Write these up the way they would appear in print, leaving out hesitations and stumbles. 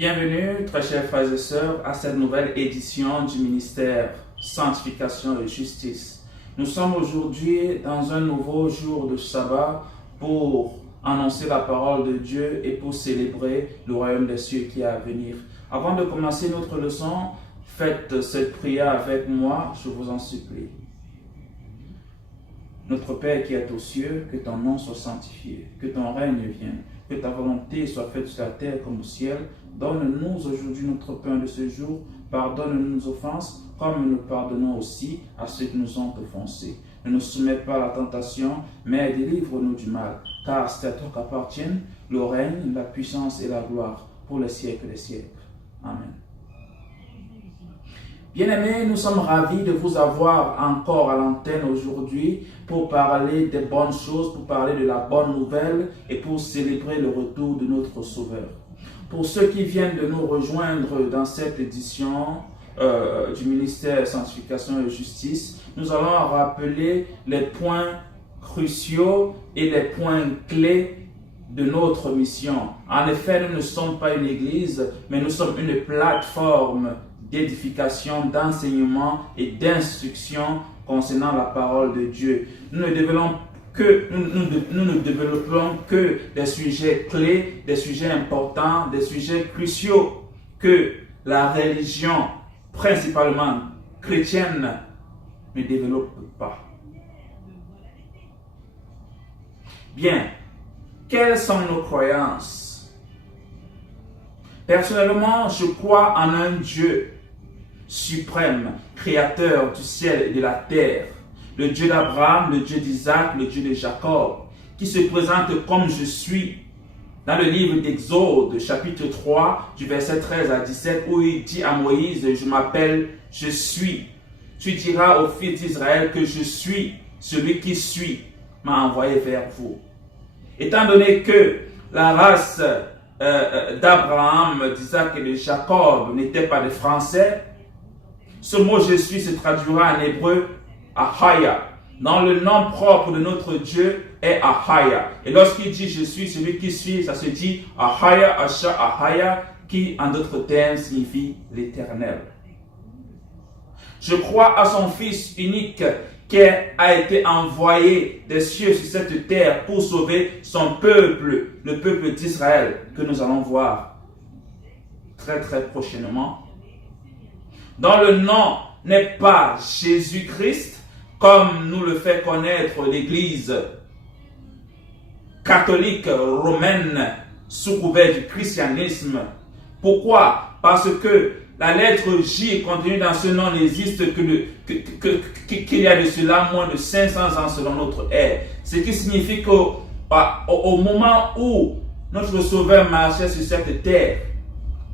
Bienvenue, très chers frères et sœurs, à cette nouvelle édition du ministère Sanctification et Justice. Nous sommes aujourd'hui dans un nouveau jour de sabbat pour annoncer la parole de Dieu et pour célébrer le royaume des cieux qui est à venir. Avant de commencer notre leçon, faites cette prière avec moi, je vous en supplie. Notre Père qui est aux cieux, que ton nom soit sanctifié, que ton règne vienne, que ta volonté soit faite sur la terre comme au ciel. Donne-nous aujourd'hui notre pain de ce jour. Pardonne-nous nos offenses, comme nous pardonnons aussi à ceux qui nous ont offensés. Ne nous soumets pas à la tentation, mais délivre-nous du mal. Car c'est à toi qu'appartiennent le règne, la puissance et la gloire pour les siècles des siècles. Amen. Bien-aimés, nous sommes ravis de vous avoir encore à l'antenne aujourd'hui pour parler des bonnes choses, pour parler de la bonne nouvelle et pour célébrer le retour de notre Sauveur. Pour ceux qui viennent de nous rejoindre dans cette édition du ministère Sanctification et Justice, nous allons rappeler les points cruciaux et les points clés de notre mission. En effet, nous ne sommes pas une église, mais nous sommes une plateforme d'édification, d'enseignement et d'instruction concernant la parole de Dieu. Nous ne développons que des sujets clés, des sujets importants, des sujets cruciaux que la religion, principalement chrétienne, ne développe pas. Bien, quelles sont nos croyances? Personnellement, je crois en un Dieu suprême, créateur du ciel et de la terre, le Dieu d'Abraham, le Dieu d'Isaac, le Dieu de Jacob, qui se présente comme je suis dans le livre d'Exode, chapitre 3, du verset 13 à 17, où il dit à Moïse, je m'appelle, je suis. Tu diras aux fils d'Israël que je suis, celui qui suit, m'a envoyé vers vous. Étant donné que la race d'Abraham, d'Isaac et de Jacob n'était pas des Français, ce mot je suis se traduira en hébreu Ahaya. Dans le nom propre de notre Dieu est Ahaya. Et lorsqu'il dit je suis celui qui suit, ça se dit Ahaya, Asha, Ahaya, qui en d'autres termes signifie l'éternel. Je crois à son Fils unique qui a été envoyé des cieux sur cette terre pour sauver son peuple, le peuple d'Israël, que nous allons voir très prochainement. Dont le nom n'est pas Jésus-Christ, comme nous le fait connaître l'Église catholique romaine sous couvert du christianisme. Pourquoi? Parce que la lettre J contenue dans ce nom n'existe qu'il y a de cela moins de 500 ans selon notre ère. Ce qui signifie qu'au moment où notre Sauveur marchait sur cette terre,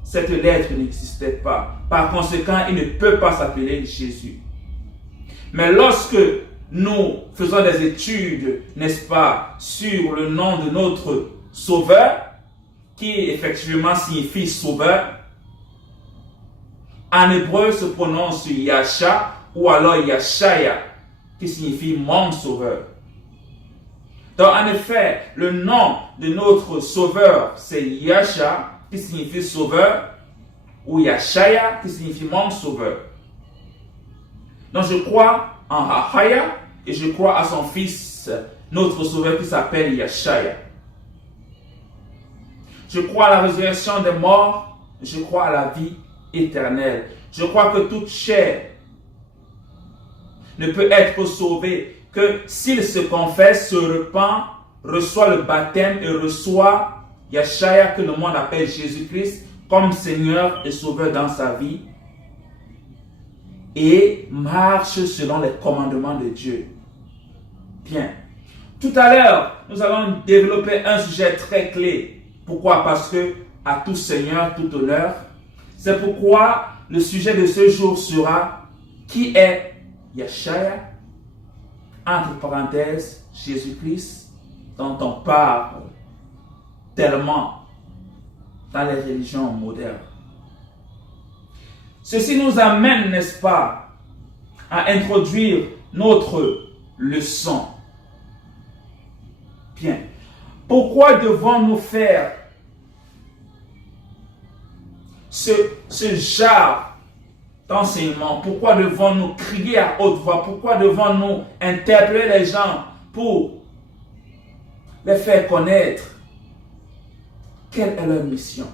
cette lettre n'existait pas. Par conséquent, il ne peut pas s'appeler Jésus. Mais lorsque nous faisons des études, n'est-ce pas, sur le nom de notre Sauveur, qui effectivement signifie Sauveur, en hébreu se prononce Yasha ou alors Yashaya, qui signifie mon Sauveur. Donc en effet, le nom de notre Sauveur, c'est Yasha, qui signifie Sauveur, ou Yashaya, qui signifie mon Sauveur. Donc je crois en Ahaya et je crois à son Fils, notre Sauveur, qui s'appelle Yashaya. Je crois à la résurrection des morts, je crois à la vie éternelle. Je crois que toute chair ne peut être sauvée que s'il se confesse, se repent, reçoit le baptême et reçoit Yashaya, que le monde appelle Jésus-Christ, comme Seigneur et Sauveur dans sa vie et marche selon les commandements de Dieu. Bien. Tout à l'heure, nous allons développer un sujet très clé. Pourquoi? Parce que à tout Seigneur, tout honneur. C'est pourquoi le sujet de ce jour sera qui est Yashaya, entre parenthèses, Jésus-Christ, dont on parle tellement dans les religions modernes. Ceci nous amène, n'est-ce pas, à introduire notre leçon. Bien. Pourquoi devons-nous faire ce genre d'enseignement? Pourquoi devons-nous crier à haute voix? Pourquoi devons-nous interpeller les gens pour les faire connaître quelle est leur mission?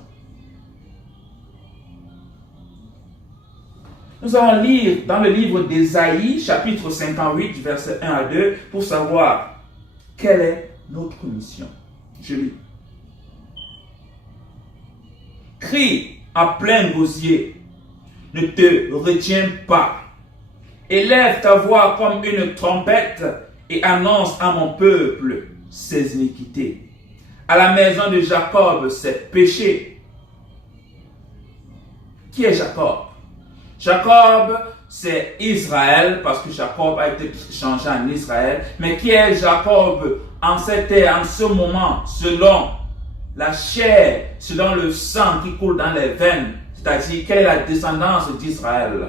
Nous allons lire dans le livre d'Ésaïe, chapitre 58, versets 1 à 2, pour savoir quelle est notre mission. Je lis. Crie à plein gosier, ne te retiens pas. Élève ta voix comme une trompette et annonce à mon peuple ses iniquités. À la maison de Jacob ses péchés. Qui est Jacob? Jacob, c'est Israël, parce que Jacob a été changé en Israël. Mais qui est Jacob en ce moment, selon la chair, selon le sang qui coule dans les veines? C'est-à-dire, quelle est la descendance d'Israël?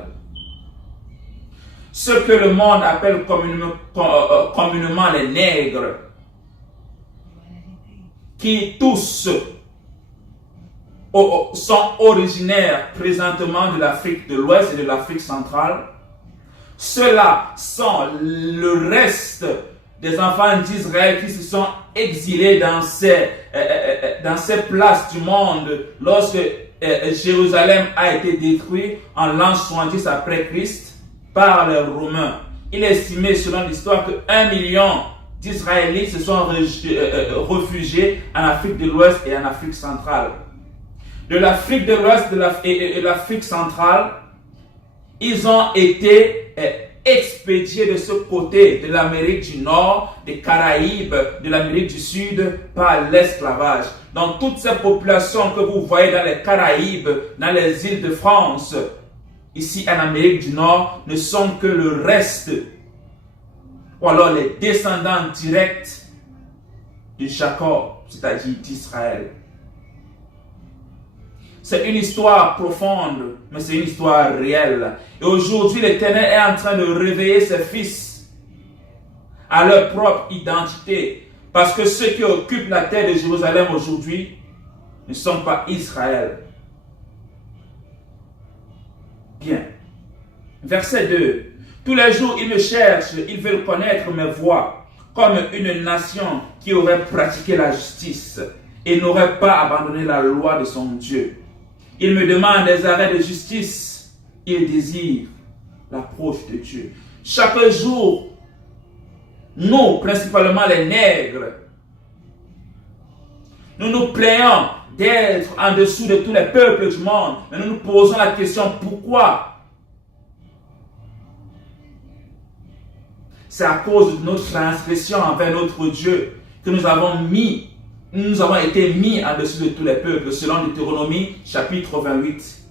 Ce que le monde appelle communément les nègres, qui tous sont originaires présentement de l'Afrique de l'Ouest et de l'Afrique centrale. Ceux-là sont le reste des enfants d'Israël qui se sont exilés dans ces places du monde lorsque Jérusalem a été détruit en l'an 70 après Christ par les Romains. Il est estimé selon l'histoire que 1 million d'Israélites se sont réfugiés en Afrique de l'Ouest et en Afrique centrale. De l'Afrique de l'Ouest et de l'Afrique centrale, ils ont été expédiés de ce côté de l'Amérique du Nord, des Caraïbes, de l'Amérique du Sud par l'esclavage. Donc toutes ces populations que vous voyez dans les Caraïbes, dans les îles de France, ici en Amérique du Nord, ne sont que le reste, ou alors les descendants directs de Jacob, c'est-à-dire d'Israël. C'est une histoire profonde, mais c'est une histoire réelle. Et aujourd'hui, l'Éternel est en train de réveiller ses fils à leur propre identité. Parce que ceux qui occupent la terre de Jérusalem aujourd'hui ne sont pas Israël. Bien. Verset 2. Tous les jours, ils me cherchent, ils veulent connaître mes voies, comme une nation qui aurait pratiqué la justice et n'aurait pas abandonné la loi de son Dieu. Ils me demandent des arrêts de justice. Ils désirent l'approche de Dieu. Chaque jour, nous, principalement les nègres, nous nous plaignons d'être en dessous de tous les peuples du monde. Mais nous nous posons la question, pourquoi? C'est à cause de notre transgression envers notre Dieu que nous avons été mis en dessous de tous les peuples, selon Deutéronomie chapitre 28.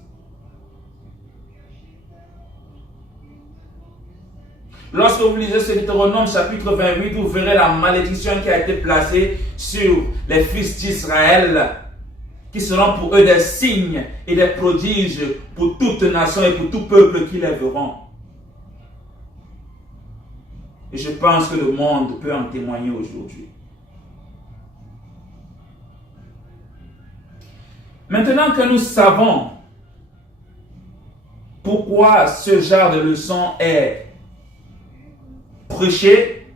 Lorsque vous lisez ce Deutéronome chapitre 28, vous verrez la malédiction qui a été placée sur les fils d'Israël, qui seront pour eux des signes et des prodiges pour toute nation et pour tout peuple qui les verront. Et je pense que le monde peut en témoigner aujourd'hui. Maintenant que nous savons pourquoi ce genre de leçon est prêché,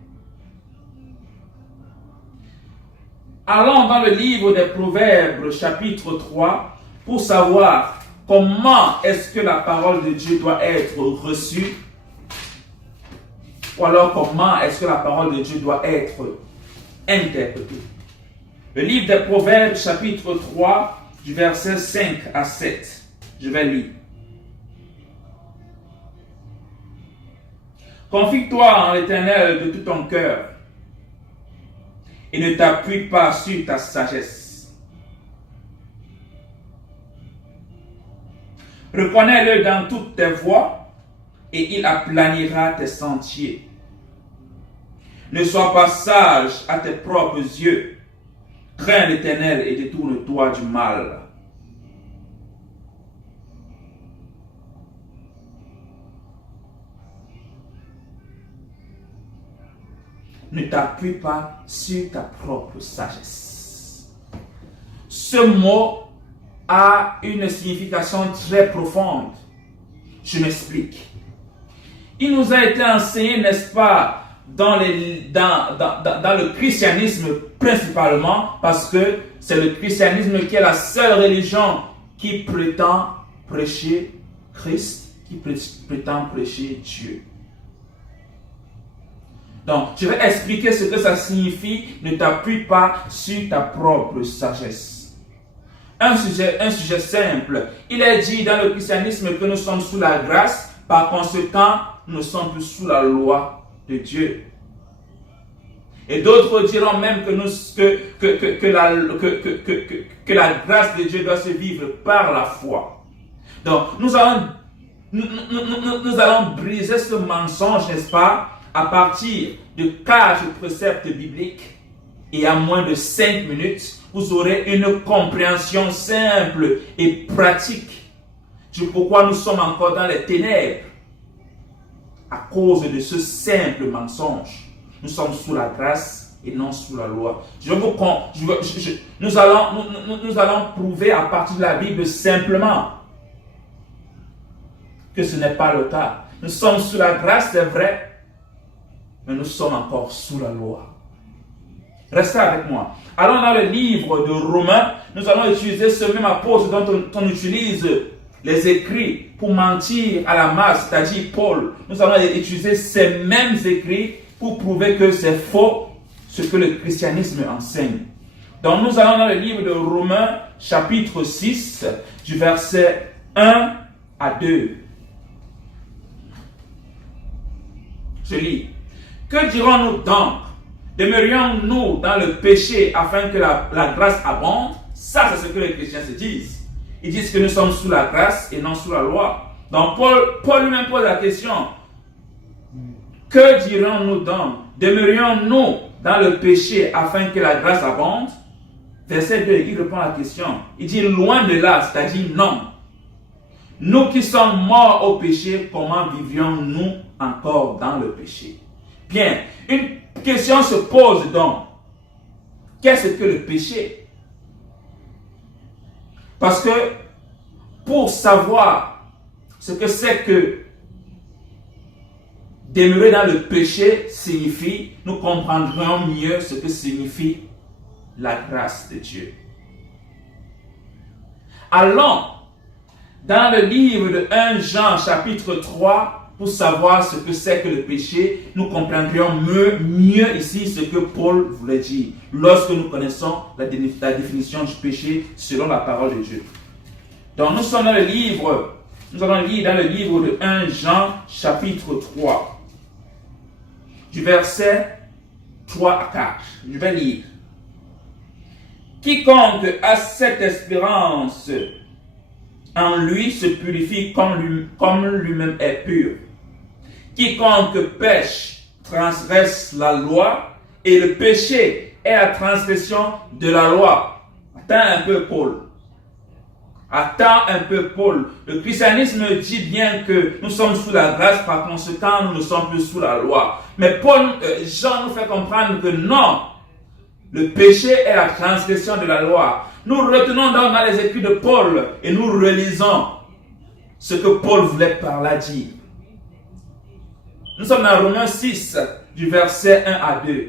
allons dans le livre des Proverbes, chapitre 3, pour savoir comment est-ce que la parole de Dieu doit être reçue, ou alors comment est-ce que la parole de Dieu doit être interprétée. Le livre des Proverbes, chapitre 3, du verset 5 à 7. Je vais lire. Confie-toi en l'Éternel de tout ton cœur et ne t'appuie pas sur ta sagesse. Reconnais-le dans toutes tes voies et il aplanira tes sentiers. Ne sois pas sage à tes propres yeux. Crains l'Éternel et détourne-toi du mal. Ne t'appuie pas sur ta propre sagesse. Ce mot a une signification très profonde. Je m'explique. Il nous a été enseigné, n'est-ce pas, dans le christianisme principalement, parce que c'est le christianisme qui est la seule religion qui prétend prêcher Christ, qui prétend prêcher Dieu. Donc, je vais expliquer ce que ça signifie. Ne t'appuie pas sur ta propre sagesse. Un sujet simple. Il est dit dans le christianisme que nous sommes sous la grâce. Par conséquent, nous ne sommes plus sous la loi de Dieu. Et d'autres diront même que la grâce de Dieu doit se vivre par la foi. Donc, nous allons briser ce mensonge, n'est-ce pas, à partir de 4 préceptes bibliques. Et à moins de 5 minutes, vous aurez une compréhension simple et pratique de pourquoi nous sommes encore dans les ténèbres. À cause de ce simple mensonge. Nous sommes sous la grâce et non sous la loi. Nous allons prouver à partir de la Bible simplement que ce n'est pas le cas. Nous sommes sous la grâce, c'est vrai, mais nous sommes encore sous la loi. Restez avec moi. Allons dans le livre de Romains. Nous allons utiliser ce même apôtre dont on utilise les écrits pour mentir à la masse, c'est-à-dire Paul. Nous allons utiliser ces mêmes écrits pour prouver que c'est faux ce que le christianisme enseigne. Donc nous allons dans le livre de Romains, chapitre 6, du verset 1 à 2. Je lis. Que dirons-nous donc? Demeurions-nous dans le péché afin que la grâce abonde? Ça, c'est ce que les chrétiens se disent. Ils disent que nous sommes sous la grâce et non sous la loi. Donc Paul lui-même pose la question. Que dirons-nous donc? Demeurions-nous dans le péché afin que la grâce abonde? Verset 2, il répond à la question. Il dit loin de là, c'est-à-dire non. Nous qui sommes morts au péché, comment vivions-nous encore dans le péché? Bien, une question se pose donc. Qu'est-ce que le péché? Parce que pour savoir ce que c'est que demeurer dans le péché signifie, nous comprendrons mieux ce que signifie la grâce de Dieu. Allons dans le livre de 1 Jean chapitre 3 pour savoir ce que c'est que le péché. Nous comprendrions mieux ici ce que Paul voulait dire lorsque nous connaissons la définition du péché selon la parole de Dieu. Donc nous allons lire dans le livre de 1 Jean chapitre 3 du verset 3 à 4. Je vais lire. Quiconque a cette espérance en lui se purifie comme lui-même est pur. Quiconque pêche transgresse la loi, et le péché est la transgression de la loi. Attends un peu, Paul. Attends un peu, Paul. Le christianisme dit bien que nous sommes sous la grâce, par conséquent, nous ne sommes plus sous la loi. Mais Jean nous fait comprendre que non, le péché est la transgression de la loi. Nous retenons donc dans les écrits de Paul et nous relisons ce que Paul voulait par là dire. Nous sommes dans Romains 6, du verset 1 à 2.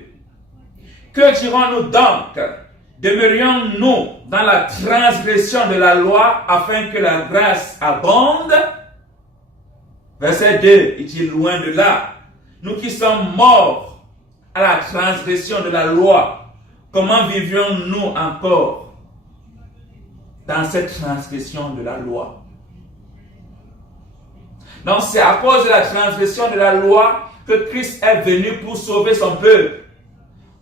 Que dirons-nous donc? Demeurions-nous dans la transgression de la loi afin que la grâce abonde? Verset 2, il dit loin de là. Nous qui sommes morts à la transgression de la loi, comment vivions-nous encore dans cette transgression de la loi? Donc c'est à cause de la transgression de la loi que Christ est venu pour sauver son peuple.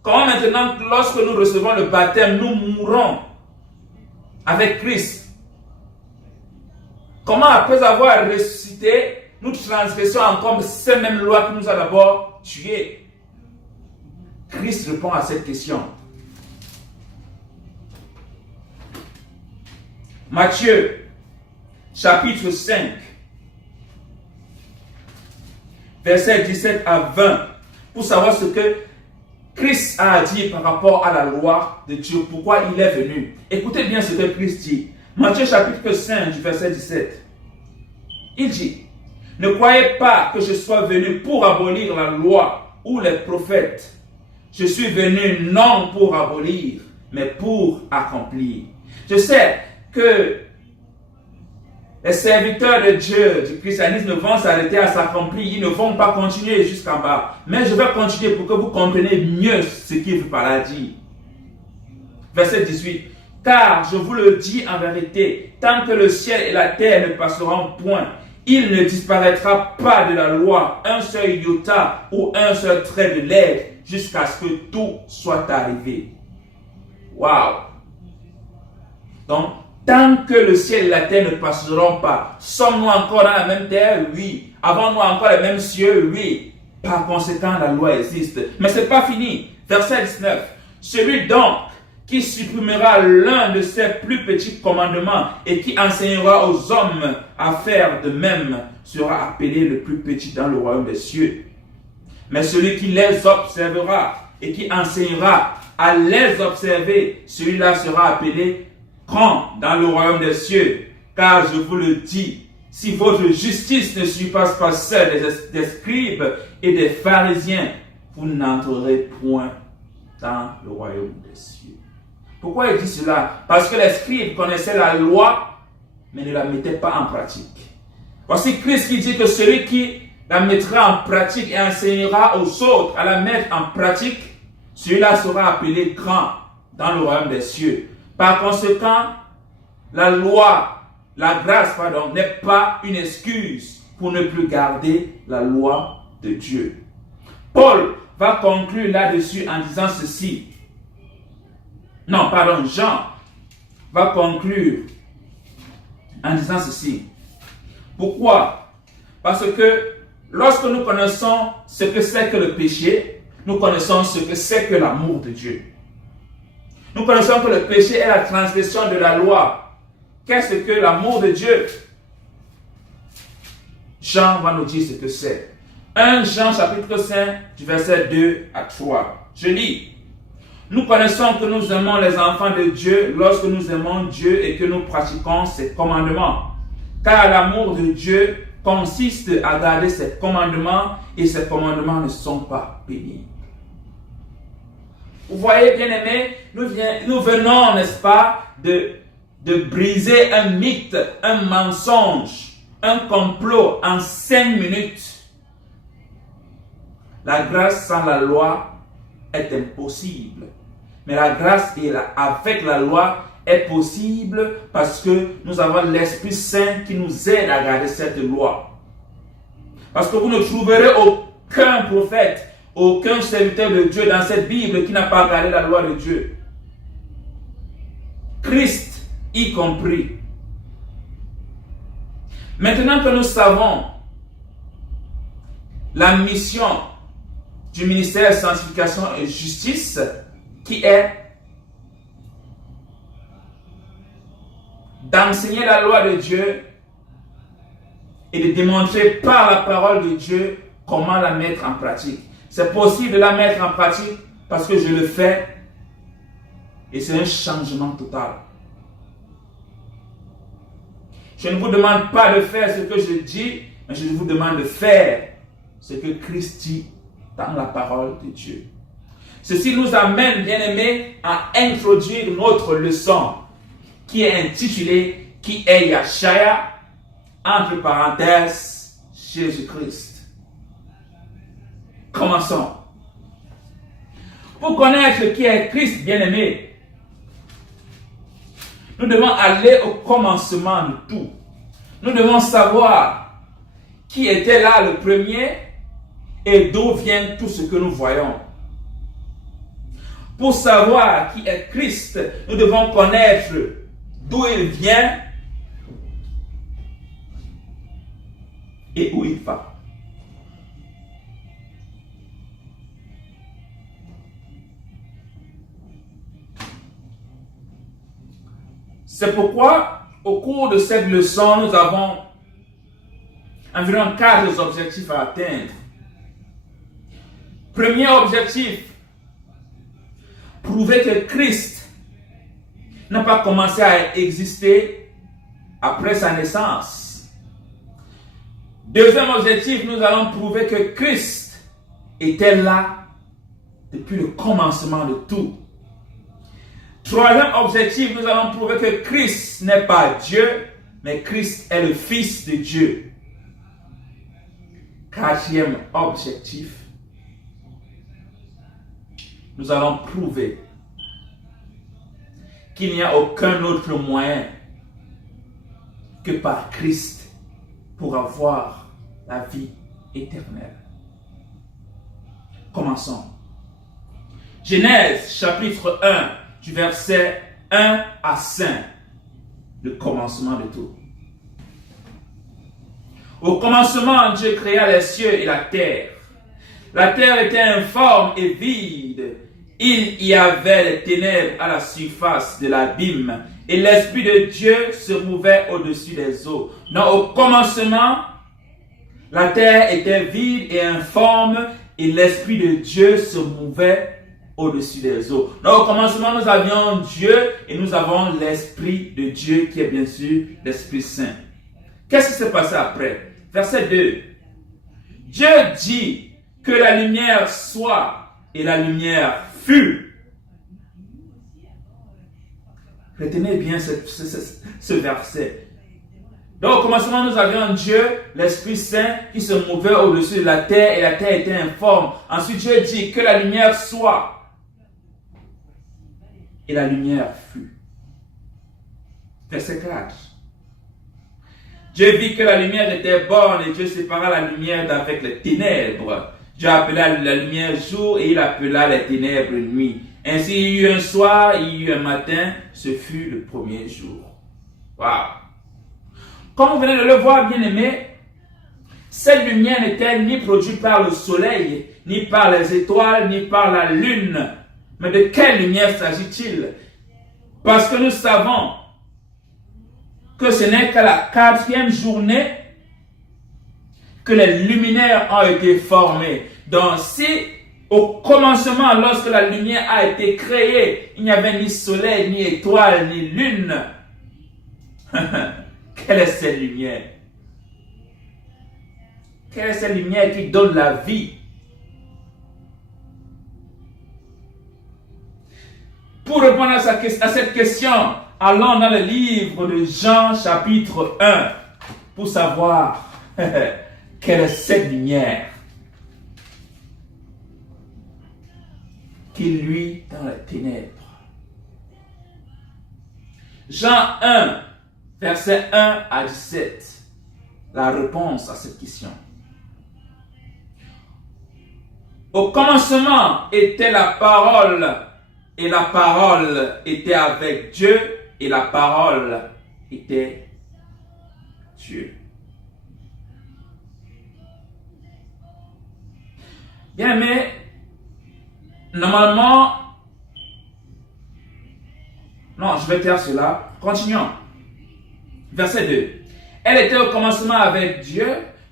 Comment maintenant, lorsque nous recevons le baptême, nous mourrons avec Christ? Comment après avoir ressuscité, nous transgressons encore ces mêmes lois qui nous a d'abord tués? Christ répond à cette question. Matthieu, chapitre 5, versets 17 à 20, pour savoir ce que Christ a dit par rapport à la loi de Dieu, pourquoi il est venu. Écoutez bien ce que Christ dit. Matthieu chapitre 5 du verset 17. Il dit, ne croyez pas que je sois venu pour abolir la loi ou les prophètes. Je suis venu non pour abolir, mais pour accomplir. Je sais que les serviteurs de Dieu, du christianisme, vont s'arrêter à s'accomplir. Ils ne vont pas continuer jusqu'en bas. Mais je vais continuer pour que vous compreniez mieux ce qu'il veut par là dire. Verset 18. Car je vous le dis en vérité, tant que le ciel et la terre ne passeront point, il ne disparaîtra pas de la loi un seul iota ou un seul trait de lettre jusqu'à ce que tout soit arrivé. Waouh! Donc, tant que le ciel et la terre ne passeront pas, sommes-nous encore dans la même terre? Oui. Avons-nous encore les mêmes cieux? Oui. Par conséquent, la loi existe. Mais ce n'est pas fini. Verset 19. Celui donc qui supprimera l'un de ses plus petits commandements et qui enseignera aux hommes à faire de même sera appelé le plus petit dans le royaume des cieux. Mais celui qui les observera et qui enseignera à les observer, celui-là sera appelé grand dans le royaume des cieux. Car je vous le dis, si votre justice ne surpasse pas celle des scribes et des pharisiens, vous n'entrerez point dans le royaume des cieux. Pourquoi il dit cela? Parce que les scribes connaissaient la loi, mais ne la mettaient pas en pratique. Voici Christ qui dit que celui qui la mettra en pratique et enseignera aux autres à la mettre en pratique, celui-là sera appelé grand dans le royaume des cieux. Par conséquent, la loi, la grâce, n'est pas une excuse pour ne plus garder la loi de Dieu. Paul va conclure là-dessus en disant ceci. Jean va conclure en disant ceci. Pourquoi? Parce que lorsque nous connaissons ce que c'est que le péché, nous connaissons ce que c'est que l'amour de Dieu. Nous connaissons que le péché est la transgression de la loi. Qu'est-ce que l'amour de Dieu? Jean va nous dire ce que c'est. 1 Jean chapitre 5 du verset 2 à 3. Je lis. Nous connaissons que nous aimons les enfants de Dieu lorsque nous aimons Dieu et que nous pratiquons ses commandements. Car l'amour de Dieu consiste à garder ses commandements et ses commandements ne sont pas pénibles. Vous voyez, bien-aimés, nous venons, n'est-ce pas, de briser un mythe, un mensonge, un complot en 5 minutes. La grâce sans la loi est impossible. Mais la grâce avec la loi est possible parce que nous avons l'Esprit Saint qui nous aide à garder cette loi. Parce que vous ne trouverez aucun prophète, aucun serviteur de Dieu dans cette Bible qui n'a pas gardé la loi de Dieu. Christ y compris. Maintenant que nous savons la mission du ministère de sanctification et justice, qui est d'enseigner la loi de Dieu et de démontrer par la parole de Dieu comment la mettre en pratique. C'est possible de la mettre en pratique parce que je le fais et c'est un changement total. Je ne vous demande pas de faire ce que je dis, mais je vous demande de faire ce que Christ dit dans la parole de Dieu. Ceci nous amène, bien-aimés, à introduire notre leçon qui est intitulée « Qui est Yahshua ?» entre parenthèses, Jésus-Christ. Commençons. Pour connaître qui est Christ, bien-aimé, nous devons aller au commencement de tout. Nous devons savoir qui était là le premier et d'où vient tout ce que nous voyons. Pour savoir qui est Christ, nous devons connaître d'où il vient et où il va. C'est pourquoi, au cours de cette leçon, nous avons environ 4 objectifs à atteindre. Premier objectif, prouver que Christ n'a pas commencé à exister après sa naissance. Deuxième objectif, nous allons prouver que Christ était là depuis le commencement de tout. Troisième objectif, nous allons prouver que Christ n'est pas Dieu, mais Christ est le Fils de Dieu. Quatrième objectif, nous allons prouver qu'il n'y a aucun autre moyen que par Christ pour avoir la vie éternelle. Commençons. Genèse chapitre 1 du verset 1 à 5, le commencement de tout. Au commencement, Dieu créa les cieux et la terre. La terre était informe et vide. Il y avait des ténèbres à la surface de l'abîme et l'Esprit de Dieu se mouvait au-dessus des eaux. Donc, au commencement, la terre était vide et informe et l'Esprit de Dieu se mouvait au-dessus des eaux. Donc, au commencement, nous avions Dieu et nous avons l'Esprit de Dieu qui est bien sûr l'Esprit Saint. Qu'est-ce qui s'est passé après? Verset 2. Dieu dit que la lumière soit et la lumière fut. Retenez bien ce verset. Donc, au commencement, nous avions Dieu, l'Esprit Saint, qui se mouvait au-dessus de la terre et la terre était informe. Ensuite, Dieu dit que la lumière soit. Et la lumière fut. Verset 4. Dieu vit que la lumière était bonne et Dieu sépara la lumière d'avec les ténèbres. Dieu appela la lumière jour et il appela les ténèbres nuit. Ainsi, il y eut un soir, il y eut un matin, ce fut le premier jour. Waouh! Comme vous venez de le voir, bien-aimés, cette lumière n'était ni produite par le soleil, ni par les étoiles, ni par la lune. Mais de quelle lumière s'agit-il? Parce que nous savons que ce n'est qu'à la 4e journée que les luminaires ont été formés. Donc si au commencement, lorsque la lumière a été créée, il n'y avait ni soleil, ni étoile, ni lune, quelle est cette lumière? Quelle est cette lumière qui donne la vie? Pour répondre à cette question, allons dans le livre de Jean chapitre 1 pour savoir quelle est cette lumière qui luit dans les ténèbres. Jean 1, verset 1 à 17, la réponse à cette question. Au commencement était la parole, et la parole était avec Dieu, et la parole était Dieu. Bien, mais normalement, non, je vais taire cela. Continuons. Verset 2. Elle était au commencement avec Dieu.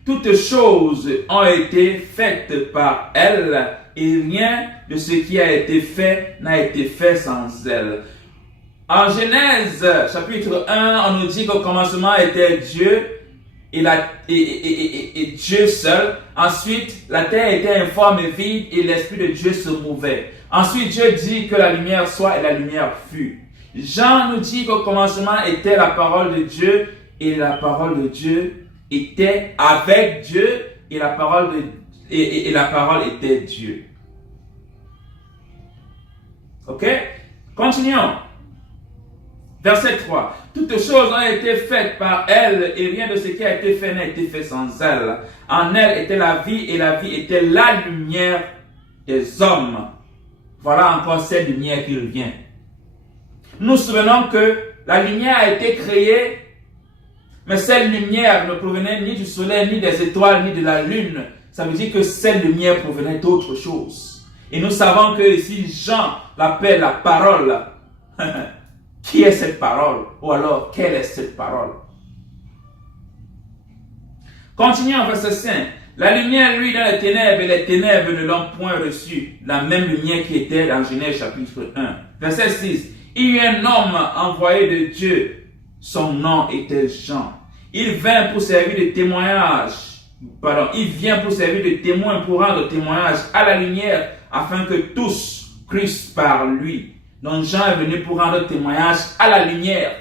Toutes choses ont été faites par elle et rien de ce qui a été fait n'a été fait sans elle. En Genèse chapitre 1, on nous dit qu'au commencement était Dieu et Dieu seul. Ensuite, la terre était informe et vide et l'Esprit de Dieu se mouvait. Ensuite, Dieu dit que la lumière soit et la lumière fut. Jean nous dit qu'au commencement était la parole de Dieu et la parole de Dieu était avec Dieu et la parole était Dieu. Ok? Continuons. Verset 3. Toutes choses ont été faites par elle et rien de ce qui a été fait n'a été fait sans elle. En elle était la vie et la vie était la lumière des hommes. Voilà encore cette lumière qui revient. Nous souvenons que la lumière a été créée, mais cette lumière ne provenait ni du soleil, ni des étoiles, ni de la lune. Ça veut dire que cette lumière provenait d'autre chose. Et nous savons que ici, Jean l'appelle la parole. Qui est cette parole? Ou alors, quelle est cette parole? Continuons, verset 5. La lumière, lui, dans les ténèbres, et les ténèbres ne l'ont point reçu. La même lumière qui était dans Genèse chapitre 1. Verset 6. Il y a un homme envoyé de Dieu, son nom était Jean. Il vint pour servir de témoignage. Il vient pour servir de témoin, pour rendre témoignage à la lumière, afin que tous crussent par lui. Donc Jean est venu pour rendre témoignage à la lumière.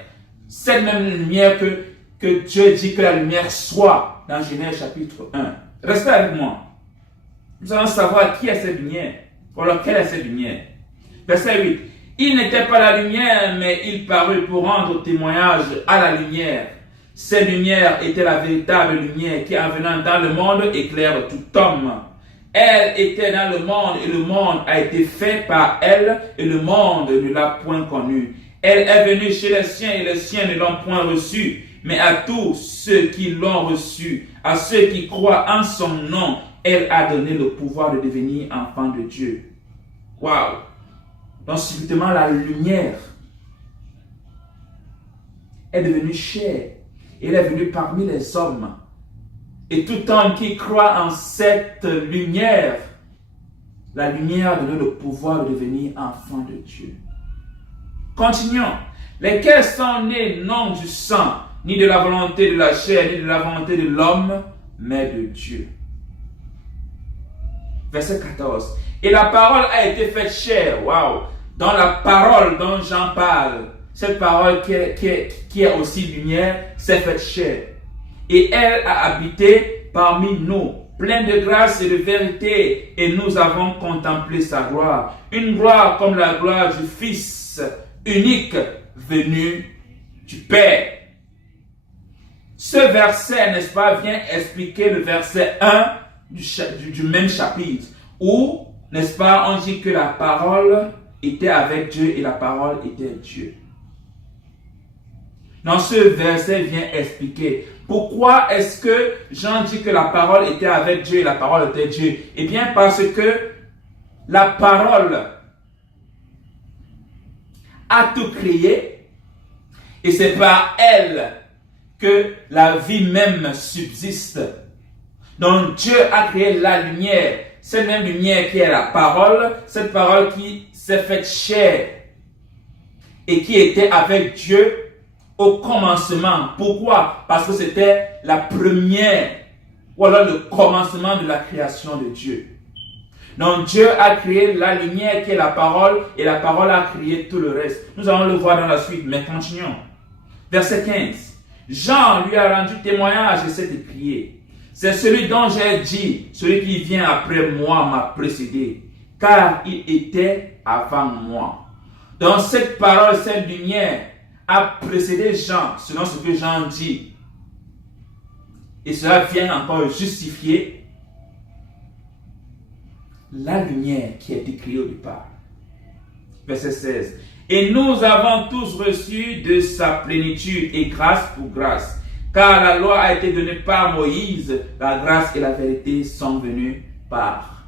Cette même lumière que Dieu dit que la lumière soit dans Genèse chapitre 1. Restez avec moi. Nous allons savoir qui est cette lumière. Alors, quelle est cette lumière? Verset 8. Il n'était pas la lumière, mais il parut pour rendre témoignage à la lumière. Cette lumière était la véritable lumière qui, en venant dans le monde, éclaire tout homme. Elle était dans le monde et le monde a été fait par elle et le monde ne l'a point connue. Elle est venue chez les siens et les siens ne l'ont point reçue. Mais à tous ceux qui l'ont reçue, à ceux qui croient en son nom, elle a donné le pouvoir de devenir enfant de Dieu. Waouh! Donc subitement la lumière est devenue chair. Elle est venue parmi les hommes. Et tout homme qui croit en cette lumière, la lumière a donné le pouvoir de devenir enfant de Dieu. Continuons. Lesquels sont nés non du sang, ni de la volonté de la chair, ni de la volonté de l'homme, mais de Dieu. Verset 14. Et la parole a été faite chair. Waouh! Dans la parole dont Jean parle, cette parole qui est aussi lumière, s'est faite chair. Et elle a habité parmi nous, pleine de grâce et de vérité, et nous avons contemplé sa gloire. Une gloire comme la gloire du Fils unique venu du Père. Ce verset, n'est-ce pas, vient expliquer le verset 1 du même chapitre, où, n'est-ce pas, on dit que la parole était avec Dieu et la parole était Dieu. Dans ce verset vient expliquer pourquoi est-ce que Jean dit que la parole était avec Dieu et la parole était Dieu. Eh bien parce que la parole a tout créé et c'est par elle que la vie même subsiste. Donc Dieu a créé la lumière, cette même lumière qui est la parole, cette parole qui s'est faite chair et qui était avec Dieu au commencement. Pourquoi? Parce que c'était la première, ou alors le commencement de la création de Dieu. Donc Dieu a créé la lumière qui est la parole et la parole a créé tout le reste. Nous allons le voir dans la suite, mais continuons. Verset 15. Jean lui a rendu témoignage et s'est écrié. C'est celui dont j'ai dit, celui qui vient après moi m'a précédé, car il était avant moi. Donc cette parole, cette lumière a précédé Jean, selon ce que Jean dit. Et cela vient encore justifier la lumière qui a été créée au départ. Verset 16. Et nous avons tous reçu de sa plénitude et grâce pour grâce. Car la loi a été donnée par Moïse, la grâce et la vérité sont venues par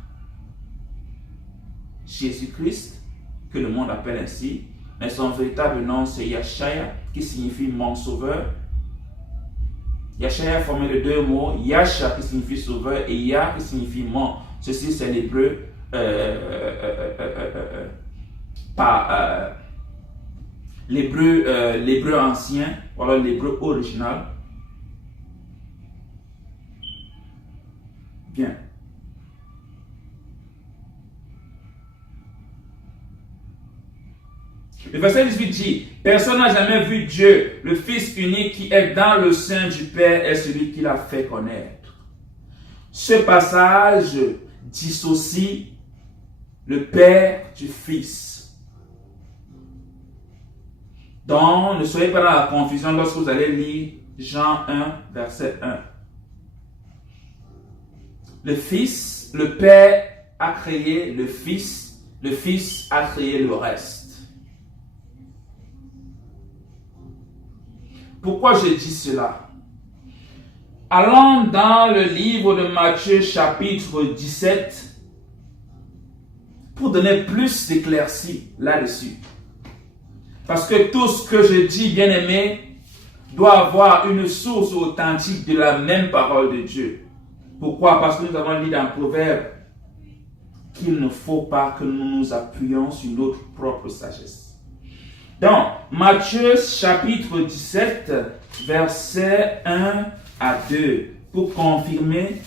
Jésus-Christ, que le monde appelle ainsi, mais son véritable nom c'est Yashaya, qui signifie mon sauveur. Yashaya est formé de deux mots, Yasha qui signifie sauveur et Ya qui signifie mon. Ceci c'est l'hébreu l'hébreu ancien, voilà l'hébreu original. Bien. Le verset 18 dit, personne n'a jamais vu Dieu, le Fils unique qui est dans le sein du Père est celui qui l'a fait connaître. Ce passage dissocie le Père du Fils. Donc, ne soyez pas dans la confusion lorsque vous allez lire Jean 1, verset 1. Le Fils, le Père a créé le Fils a créé le reste. Pourquoi je dis cela? Allons dans le livre de Matthieu chapitre 17 pour donner plus d'éclaircies là-dessus. Parce que tout ce que je dis, bien aimé, doit avoir une source authentique de la même parole de Dieu. Pourquoi? Parce que nous avons lu dans Proverbe qu'il ne faut pas que nous nous appuyions sur notre propre sagesse. Dans Matthieu chapitre 17, versets 1 à 2, pour confirmer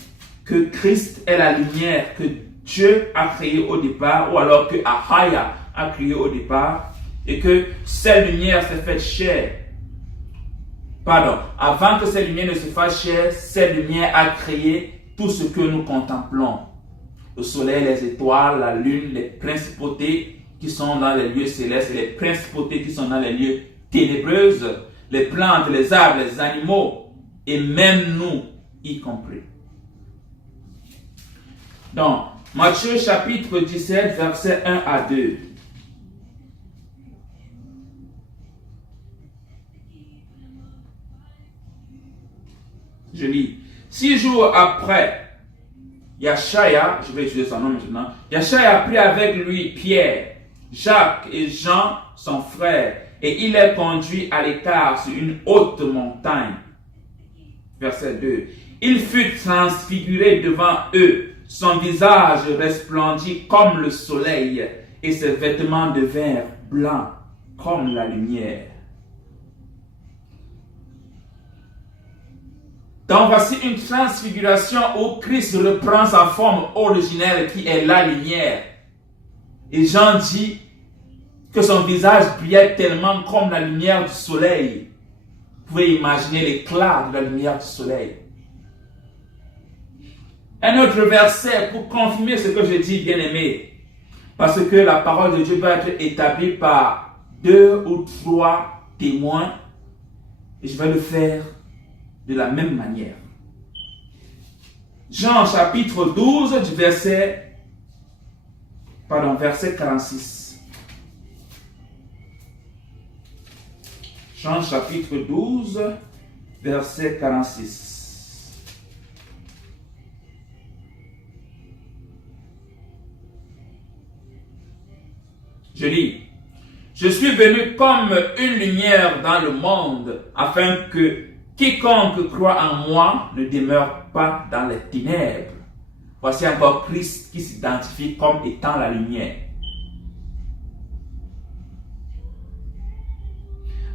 que Christ est la lumière que Dieu a créée au départ, ou alors que Ahaya a créée au départ, et que cette lumière s'est faite chair. Pardon, avant que cette lumière ne se fasse chair, cette lumière a créé tout ce que nous contemplons. Le soleil, les étoiles, la lune, les principautés qui sont dans les lieux célestes et les principautés qui sont dans les lieux ténébreuses, les plantes, les arbres, les animaux, et même nous y compris. Donc, Matthieu chapitre 17, versets 1 à 2. Je lis. 6 jours après, Yachaya, je vais utiliser son nom maintenant, Yachaya a pris avec lui Pierre, Jacques et Jean, son frère, et il les conduit à l'écart sur une haute montagne. Verset 2. Il fut transfiguré devant eux, son visage resplendit comme le soleil, et ses vêtements devinrent blancs comme la lumière. Donc voici une transfiguration où Christ reprend sa forme originelle qui est la lumière. Et Jean dit que son visage brillait tellement comme la lumière du soleil. Vous pouvez imaginer l'éclat de la lumière du soleil. Un autre verset pour confirmer ce que je dis, bien aimé. Parce que la parole de Dieu peut être établie par 2 ou 3 témoins. Et je vais le faire de la même manière. Jean chapitre 12 du verset 46. Jean chapitre 12 verset 46. Je lis. Je suis venu comme une lumière dans le monde afin que quiconque croit en moi ne demeure pas dans les ténèbres. Voici encore Christ qui s'identifie comme étant la lumière.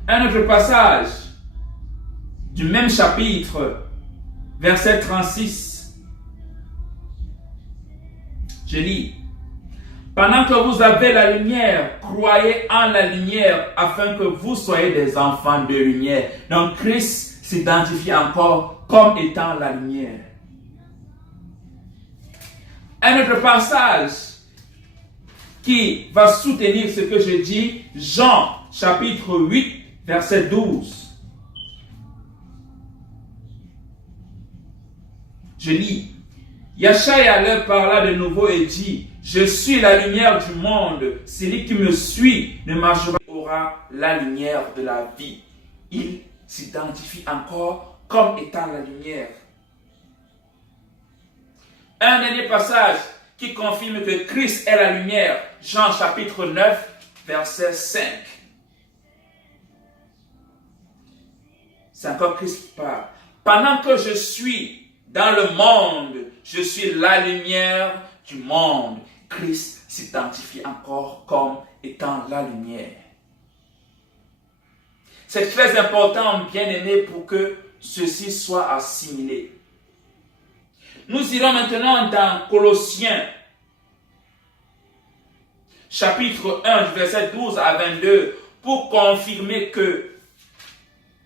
Un autre passage du même chapitre, verset 36. Je lis. Pendant que vous avez la lumière, croyez en la lumière afin que vous soyez des enfants de lumière. Donc Christ s'identifie encore comme étant la lumière. Un autre passage qui va soutenir ce que je dis, Jean chapitre 8, verset 12. Je lis. Yachaya leur parla de nouveau et dit, je suis la lumière du monde. Celui qui me suit ne marchera pas, aura la lumière de la vie. Il s'identifie encore comme étant la lumière. Un dernier passage qui confirme que Christ est la lumière. Jean chapitre 9, verset 5. C'est encore Christ qui parle. Pendant que je suis dans le monde, je suis la lumière du monde. Christ s'identifie encore comme étant la lumière. C'est très important, bien aimé, pour que ceci soit assimilé. Nous irons maintenant dans Colossiens, chapitre 1, verset 12 à 22, pour confirmer que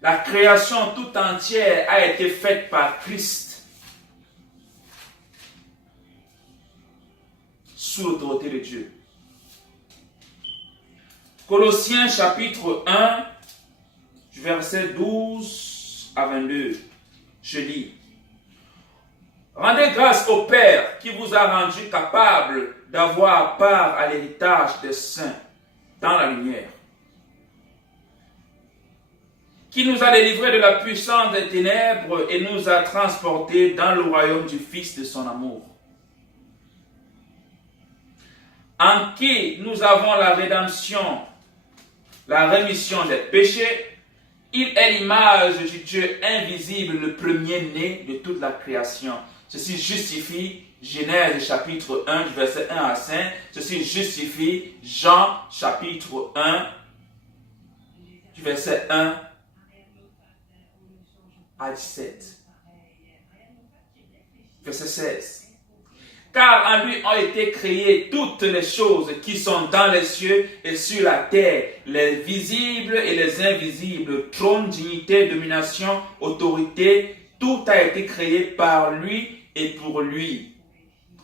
la création tout entière a été faite par Christ, sous l'autorité de Dieu. Colossiens, chapitre 1, verset 12 à 22, je lis. Rendez grâce au Père qui vous a rendu capable d'avoir part à l'héritage des saints dans la lumière, qui nous a délivrés de la puissance des ténèbres et nous a transportés dans le royaume du Fils de son amour, en qui nous avons la rédemption, la rémission des péchés. Il est l'image du Dieu invisible, le premier-né de toute la création. Ceci justifie Genèse chapitre 1, verset 1 à 5. Ceci justifie Jean chapitre 1, du verset 1 à 17. Verset 16. Car en lui ont été créées toutes les choses qui sont dans les cieux et sur la terre, les visibles et les invisibles, trône, dignité, domination, autorité, tout a été créé par lui et pour lui.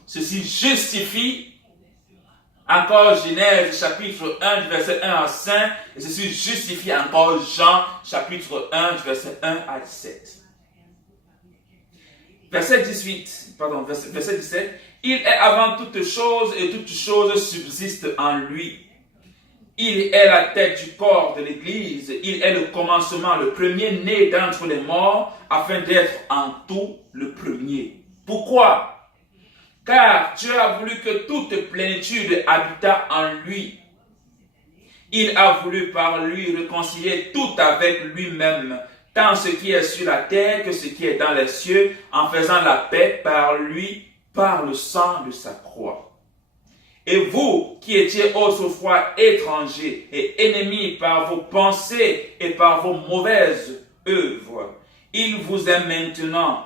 Ceci justifie encore Genèse chapitre 1 du verset 1 à 5 et ceci justifie encore Jean chapitre 1 du verset 1 à 17. Verset 17. Il est avant toutes choses et toutes choses subsistent en lui. Il est la tête du corps de l'Église. Il est le commencement, le premier-né d'entre les morts, afin d'être en tout le premier. Pourquoi? Car Dieu a voulu que toute plénitude habitât en lui. Il a voulu par lui réconcilier tout avec lui-même, tant ce qui est sur la terre que ce qui est dans les cieux, en faisant la paix par lui, par le sang de sa croix. Et vous, qui étiez autrefois étrangers et ennemis par vos pensées et par vos mauvaises œuvres, il vous a maintenant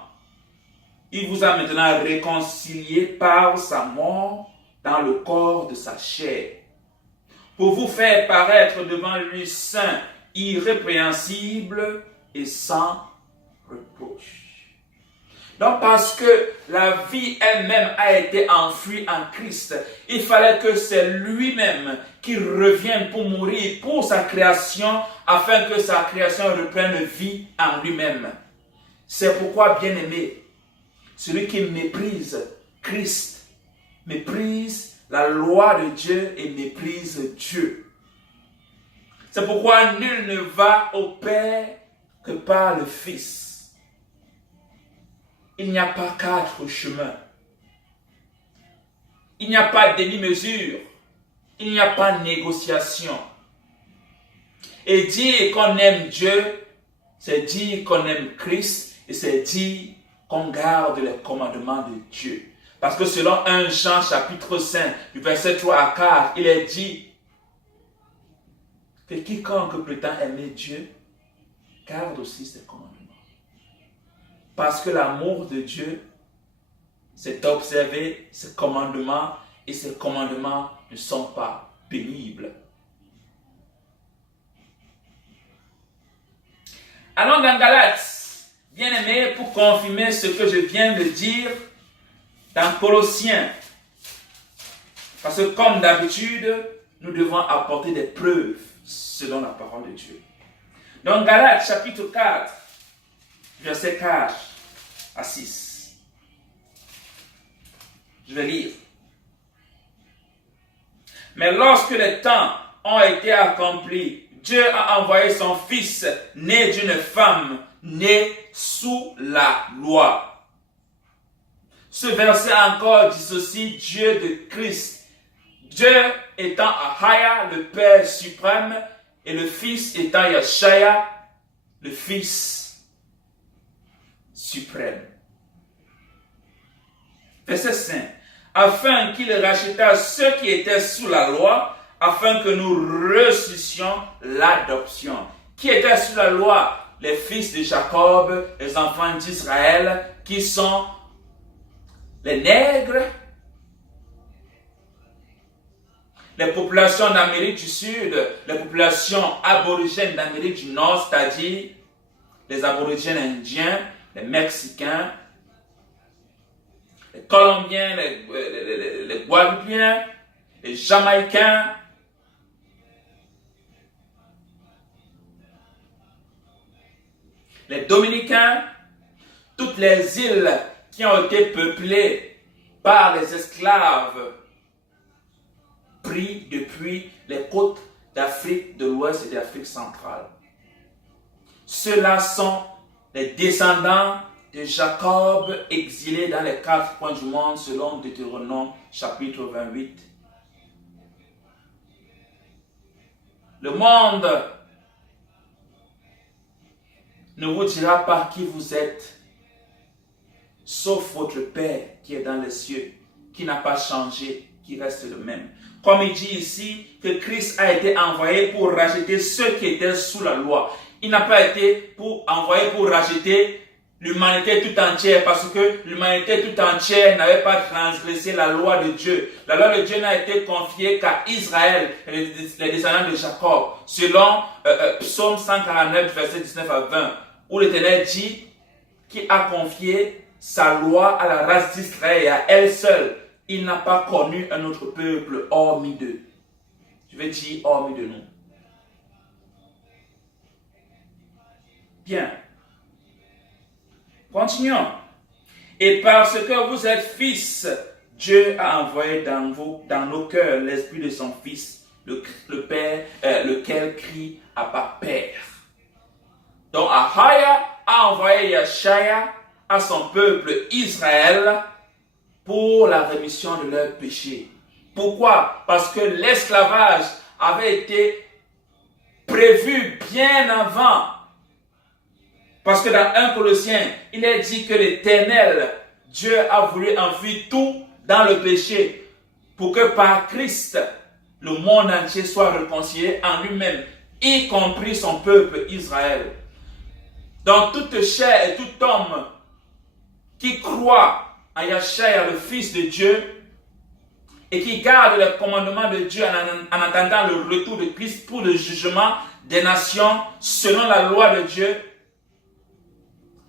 réconciliés par sa mort dans le corps de sa chair, pour vous faire paraître devant lui saint, irrépréhensible et sans reproche. Donc parce que la vie elle-même a été enfouie en Christ, il fallait que c'est lui-même qui revienne pour mourir pour sa création, afin que sa création reprenne vie en lui-même. C'est pourquoi, bien-aimé, celui qui méprise Christ, méprise la loi de Dieu et méprise Dieu. C'est pourquoi nul ne va au Père que par le Fils. Il n'y a pas 4 chemins. Il n'y a pas de demi-mesure. Il n'y a pas de négociation. Et dire qu'on aime Dieu, c'est dire qu'on aime Christ et c'est dire qu'on garde les commandements de Dieu. Parce que selon 1 Jean chapitre 5, du verset 3 à 4, il est dit que quiconque prétend aimer Dieu, garde aussi ses commandements. Parce que l'amour de Dieu, c'est d'observer ses commandements et ses commandements ne sont pas pénibles. Allons dans Galates, bien-aimés, pour confirmer ce que je viens de dire dans Colossiens. Parce que comme d'habitude, nous devons apporter des preuves selon la parole de Dieu. Donc Galates chapitre 4, verset 4 à 6. Je vais lire. Mais lorsque les temps ont été accomplis, Dieu a envoyé son Fils, né d'une femme, né sous la loi. Ce verset encore dissocie Dieu de Christ. Dieu étant Ahaya, le Père suprême, et le Fils étant Yeshaya, le Fils suprême. Verset 5. Afin qu'il racheta ceux qui étaient sous la loi, afin que nous reçussions l'adoption. Qui étaient sous la loi? Les fils de Jacob, les enfants d'Israël, qui sont les nègres, les populations d'Amérique du Sud, les populations aborigènes d'Amérique du Nord, c'est-à-dire les aborigènes indiens, les Mexicains, les Colombiens, les Guadeloupéens, les Jamaïcains, les Dominicains, toutes les îles qui ont été peuplées par les esclaves pris depuis les côtes d'Afrique de l'Ouest et d'Afrique centrale. Ceux-là sont les descendants de Jacob exilés dans les 4 coins du monde selon Deutéronome chapitre 28. Le monde ne vous dira pas qui vous êtes, sauf votre Père qui est dans les cieux, qui n'a pas changé, qui reste le même. comme il dit ici, que Christ a été envoyé pour racheter ceux qui étaient sous la loi. Il n'a pas été envoyé pour racheter l'humanité tout entière, parce que l'humanité tout entière n'avait pas transgressé la loi de Dieu. La loi de Dieu n'a été confiée qu'à Israël, les descendants de Jacob, selon Psaume 149, verset 19 à 20, où l'Éternel dit qu'il a confié sa loi à la race d'Israël et à elle seule. Il n'a pas connu un autre peuple hormis d'eux. Je vais dire hormis de nous. Bien. Continuons. Et parce que vous êtes fils, Dieu a envoyé dans nos cœurs l'esprit de son Fils, le Père, lequel crie Abba Père. Donc Ahaya a envoyé Yeshaya à son peuple Israël pour la rémission de leurs péchés. Pourquoi? Parce que l'esclavage avait été prévu bien avant. Parce que dans 1 Colossiens, il est dit que l'Éternel, Dieu a voulu enfuir tout dans le péché pour que par Christ, le monde entier soit réconcilié en lui-même, y compris son peuple Israël. Donc toute chair et tout homme qui croit en Yeshua, le Fils de Dieu, et qui garde les commandements de Dieu en attendant le retour de Christ pour le jugement des nations selon la loi de Dieu,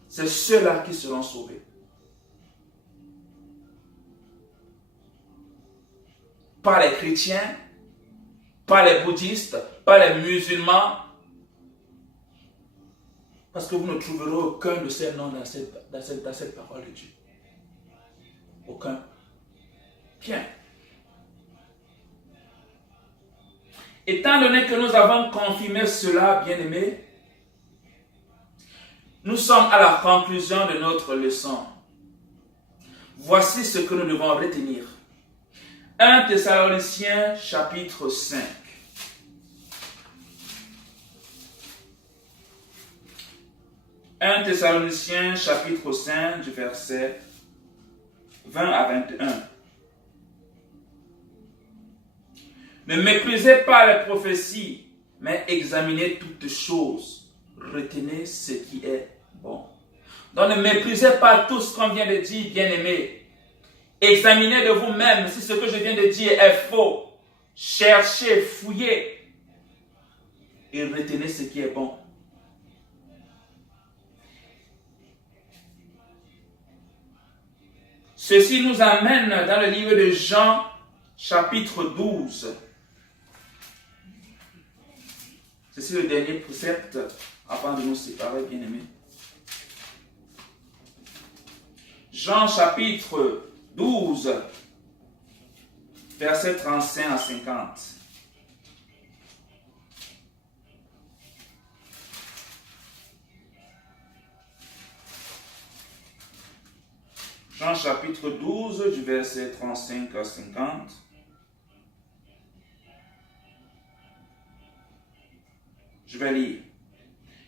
c'est ceux-là qui seront sauvés. Pas les chrétiens, pas les bouddhistes, pas les musulmans, parce que vous ne trouverez aucun de ces noms dans cette parole de Dieu. Aucun. Bien. Étant donné que nous avons confirmé cela, bien-aimés, nous sommes à la conclusion de notre leçon. Voici ce que nous devons retenir. 1 Thessaloniciens chapitre 5. 1 Thessaloniciens chapitre 5 du verset 20 à 21. Ne méprisez pas les prophéties, mais examinez toutes choses. Retenez ce qui est bon. Donc ne méprisez pas tout ce qu'on vient de dire, bien-aimés. Examinez de vous-même si ce que je viens de dire est faux. Cherchez, fouillez et retenez ce qui est bon. Ceci nous amène dans le livre de Jean, chapitre 12. Ceci est le dernier précepte avant de nous séparer, bien-aimés. Jean, chapitre 12, versets 35 à 50. Jean chapitre 12, du verset 35 à 50. Je vais lire.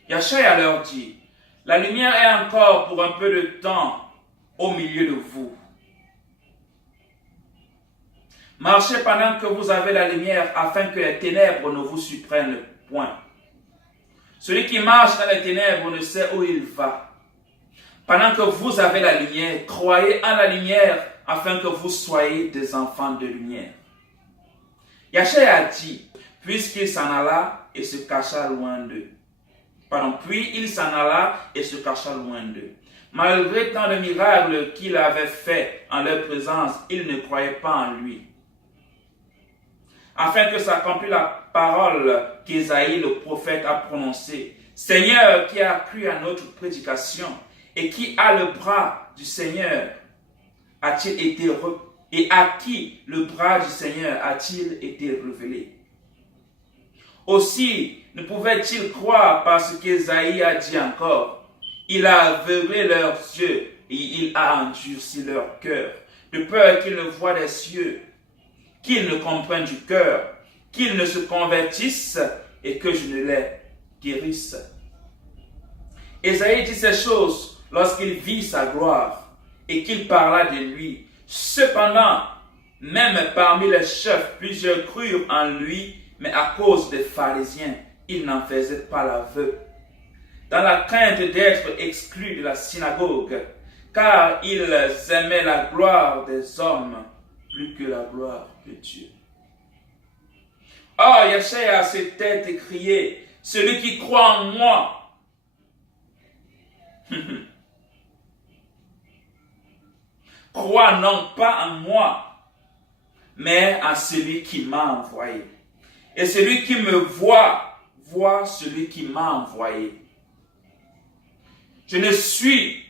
Yeshua leur dit, la lumière est encore pour un peu de temps au milieu de vous. Marchez pendant que vous avez la lumière afin que les ténèbres ne vous surprennent point. Celui qui marche dans les ténèbres ne sait où il va. Pendant que vous avez la lumière, croyez en la lumière afin que vous soyez des enfants de lumière. Yeshua a dit, puisqu'il s'en alla et se cacha loin d'eux. Puis il s'en alla et se cacha loin d'eux. Malgré tant de miracles qu'il avait fait en leur présence, ils ne croyaient pas en lui. Afin que s'accomplisse la parole qu'Ésaïe le prophète a prononcée. Seigneur, qui a cru à notre prédication et qui a le bras du Seigneur a-t-il été et à qui le bras du Seigneur a-t-il été révélé? Aussi, ne pouvaient-ils croire parce qu'Ésaïe a dit encore, il a aveuglé leurs yeux et il a endurci leur cœur, de peur qu'ils ne voient des cieux, qu'ils ne comprennent du cœur, qu'ils ne se convertissent et que je ne les guérisse. Ésaïe dit ces choses lorsqu'il vit sa gloire et qu'il parla de lui. Cependant, Même parmi les chefs, plusieurs crurent en lui, mais à cause des pharisiens, il n'en faisait pas l'aveu, dans la crainte d'être exclus de la synagogue, car ils aimaient la gloire des hommes plus que la gloire de Dieu. Or, Yeshua s'était écrié, celui qui croit en moi, croit non pas en moi, mais en celui qui m'a envoyé. Et celui qui me voit, voit celui qui m'a envoyé. Je suis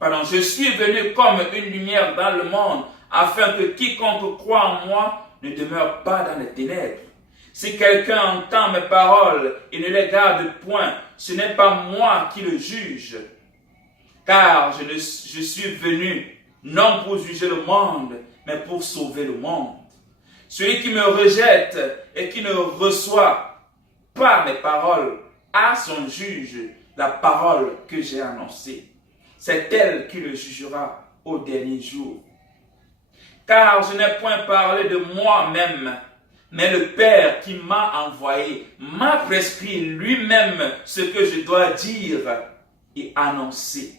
venu comme une lumière dans le monde, afin que quiconque croit en moi ne demeure pas dans les ténèbres. Si quelqu'un entend mes paroles et ne les garde point, ce n'est pas moi qui le juge, car je suis venu non pour juger le monde, mais pour sauver le monde. Celui qui me rejette et qui ne reçoit pas mes paroles a son juge, la parole que j'ai annoncée. C'est elle qui le jugera au dernier jour. Car je n'ai point parlé de moi-même, mais le Père qui m'a envoyé m'a prescrit lui-même ce que je dois dire et annoncer.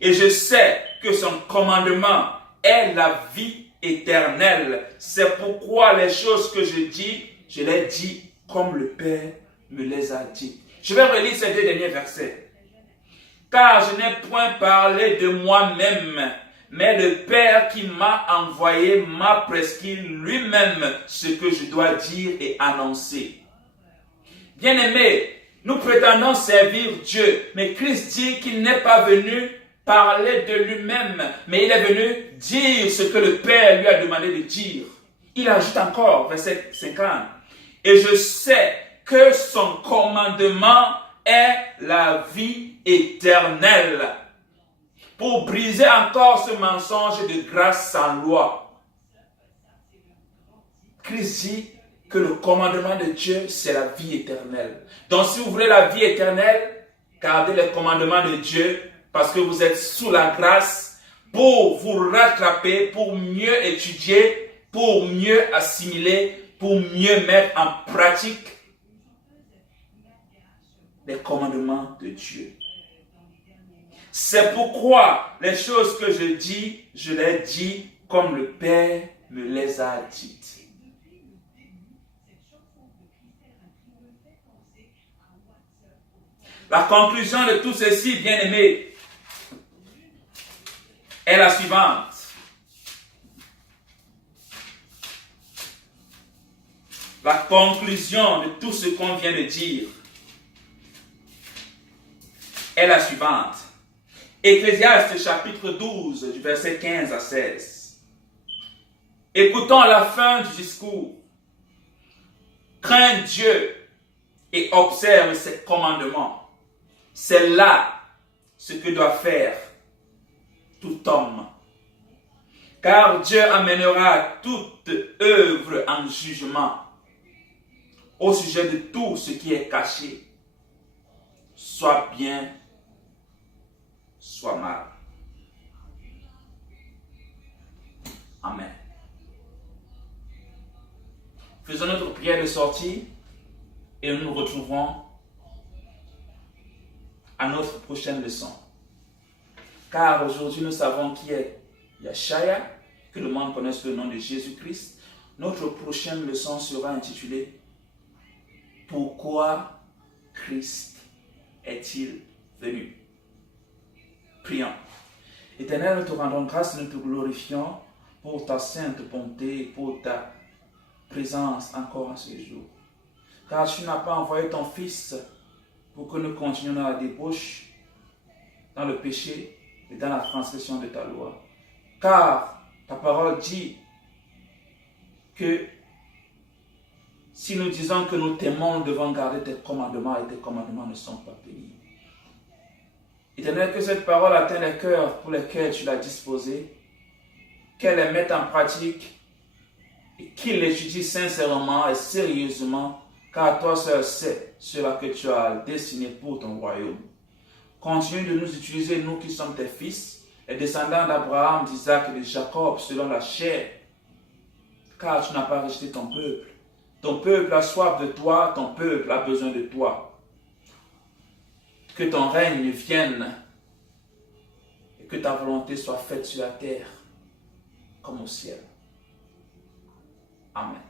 Et je sais que son commandement est la vie éternelle. C'est pourquoi les choses que je dis, je les dis comme le Père me les a dit. Je vais relire ces deux derniers versets. Car je n'ai point parlé de moi-même, mais le Père qui m'a envoyé m'a prescrit lui-même ce que je dois dire et annoncer. Bien-aimés, nous prétendons servir Dieu, mais Christ dit qu'il n'est pas venu parler de lui-même, mais il est venu dire ce que le Père lui a demandé de dire. Il ajoute encore, verset 50, « Et je sais que son commandement est la vie éternelle. » Pour briser encore ce mensonge de grâce sans loi. Christ dit que le commandement de Dieu, c'est la vie éternelle. Donc si vous voulez la vie éternelle, gardez les commandements de Dieu, parce que vous êtes sous la grâce, pour vous rattraper, pour mieux étudier, pour mieux assimiler, pour mieux mettre en pratique les commandements de Dieu. C'est pourquoi les choses que je dis, je les dis comme le Père me les a dites. La conclusion de tout ceci, bien-aimés, est la suivante. La conclusion de tout ce qu'on vient de dire est la suivante. Ecclésiaste chapitre 12, du verset 15 à 16. Écoutons la fin du discours. Crains Dieu et observe ses commandements. C'est là ce que doit faire tout homme. Car Dieu amènera toute œuvre en jugement au sujet de tout ce qui est caché, soit bien, soit mal. Amen. Faisons notre prière de sortie et nous nous retrouverons à notre prochaine leçon. Car aujourd'hui nous savons qui est Yeshua, que le monde connaisse le nom de Jésus-Christ. Notre prochaine leçon sera intitulée « Pourquoi Christ est-il venu ?» Prions. Éternel, nous te rendons grâce et nous te glorifions pour ta sainte bonté et pour ta présence encore en ce jour. Car tu n'as pas envoyé ton Fils pour que nous continuions dans la débauche, dans le péché et dans la transgression de ta loi. Car ta parole dit que si nous disons que nous t'aimons, nous devons garder tes commandements et tes commandements ne sont pas pénibles. Éternel, que cette parole atteigne les cœurs pour lesquels tu l'as disposée, qu'elle les mette en pratique et qu'ils l'étudient sincèrement et sérieusement, car toi seul sais cela que tu as destiné pour ton royaume. Continue de nous utiliser, nous qui sommes tes fils, les descendants d'Abraham, d'Isaac et de Jacob, selon la chair, car tu n'as pas rejeté ton peuple. Ton peuple a soif de toi, ton peuple a besoin de toi. Que ton règne vienne et que ta volonté soit faite sur la terre comme au ciel. Amen.